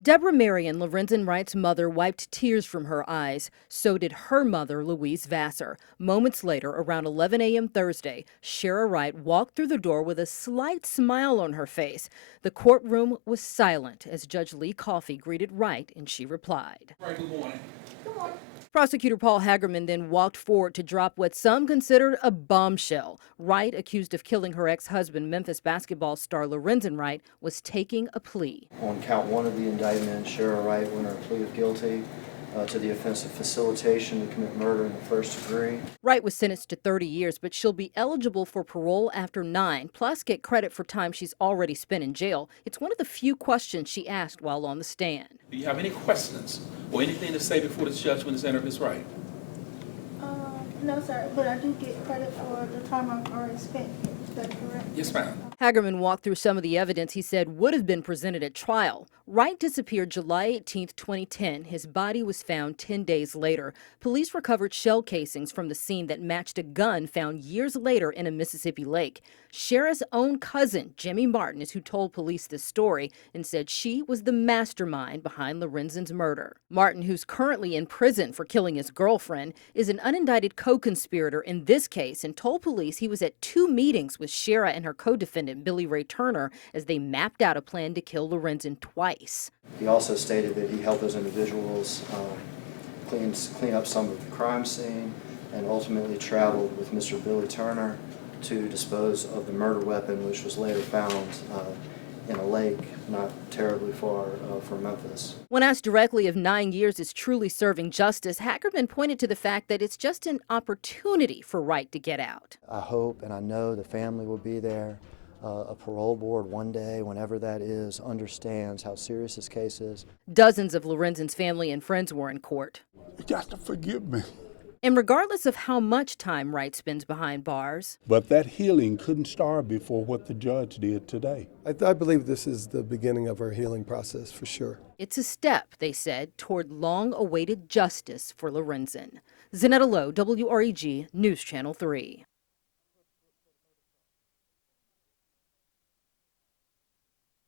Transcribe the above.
Deborah Marion, Lorenzan Wright's mother, wiped tears from her eyes. So did her mother, Louise Vassar. Moments later, around 11 a.m. Thursday, Shara Wright walked through the door with a slight smile on her face. The courtroom was silent as Judge Lee Coffey greeted Wright, and she replied. Right, good morning. Good morning. Prosecutor Paul Hagerman then walked forward to drop what some considered a bombshell. Wright, accused of killing her ex-husband, Memphis basketball star Lorenzan Wright, was taking a plea. On count one of the indictment, Shara Wright went her plea of guilty to the offense of facilitation to commit murder in the first degree. Wright was sentenced to 30 years, but she'll be eligible for parole after 9, plus get credit for time she's already spent in jail. It's one of the few questions she asked while on the stand. Do you have any questions or anything to say before this judge when it's entered his right? No, sir, but I do get credit for the time I've already spent. Is that correct? Yes, ma'am. Hagerman walked through some of the evidence he said would have been presented at trial. Wright disappeared July 18, 2010. His body was found 10 days later. Police recovered shell casings from the scene that matched a gun found years later in a Mississippi lake. Shara's own cousin, Jimmy Martin, is who told police this story and said she was the mastermind behind Lorenzan's murder. Martin, who's currently in prison for killing his girlfriend, is an unindicted co-conspirator in this case and told police he was at 2 meetings with Shara and her co-defendant, Billy Ray Turner, as they mapped out a plan to kill Lorenzan twice. He also stated that he helped those individuals clean up some of the crime scene and ultimately traveled with Mr. Billy Turner to dispose of the murder weapon, which was later found in a lake not terribly far from Memphis. When asked directly if 9 years is truly serving justice, Hagerman pointed to the fact that it's just an opportunity for Wright to get out. I hope and I know the family will be there. A parole board one day, whenever that is, understands how serious this case is. Dozens of Lorenzan's family and friends were in court. You got to forgive me. And regardless of how much time Wright spends behind bars, But that healing couldn't start before what the judge did today. I believe this is the beginning of our healing process for sure. it's a step, they said, toward long-awaited justice for Lorenzan. Zanetta Lowe, WREG, News Channel 3.